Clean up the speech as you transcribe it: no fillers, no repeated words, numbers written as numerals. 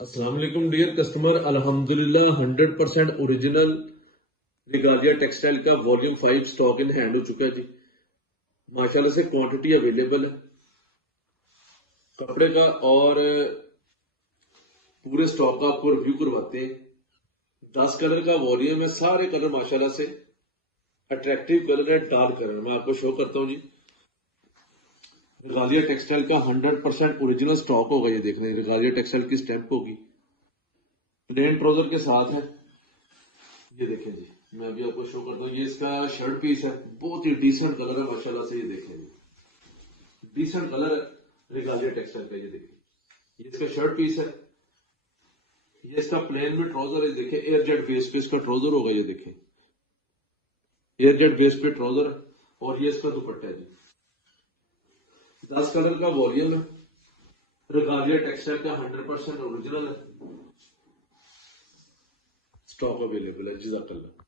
السلام علیکم dear customer, الحمدللہ 100% اوریجنل ریگالیا ٹیکسٹائل کا والیوم 5 سٹاک ان ہینڈ ہو چکا ہے جی. ماشاءاللہ سے کوانٹٹی اویلیبل ہے کپڑے کا، اور پورے سٹاک کا آپ کو ریویو کرواتے ہیں. 10 کلر کا والیوم ہے، سارے کلر ماشاءاللہ سے اٹریکٹیو کلر ہے، ڈارک کلر. میں آپ کو شو کرتا ہوں جی. ریگالیا ٹیکسٹائل کا 100% اوریجنل سٹاک ہوگا. یہ دیکھ رہے ہیں ریگالیا ٹیکسٹائل کی سٹیمپ ہوگی، پلین ٹراؤزر کے ساتھ ہے. یہ دیکھیں جی، میں ابھی آپ کو شو کرتا ہوں. یہ اس کا شرٹ پیس ہے، بہت ہی ڈیسنٹ کلر ہے ماشاءاللہ سے. یہ دیکھیں جی، ڈیسنٹ کلر ہے ریگالیا ٹیکسٹائل کا. یہ دیکھیں، یہ اس کا شرٹ پیس ہے. یہ اس کا پلین میں ٹراؤزر ہے. دیکھیں ایئر جیٹ بیس پہ اس کا ٹراؤزر ہوگا. یہ دیکھیں ایئر جیٹ بیس پہ ٹراؤزر ہے، اور یہ اس کا دوپٹہ ہے جی. 10 کلر کا والیوم ہے، ریگالیا ٹیکسٹائل کا 100% اوریجنل ہے. سٹاک اویلیبل ہے. جزاک اللہ.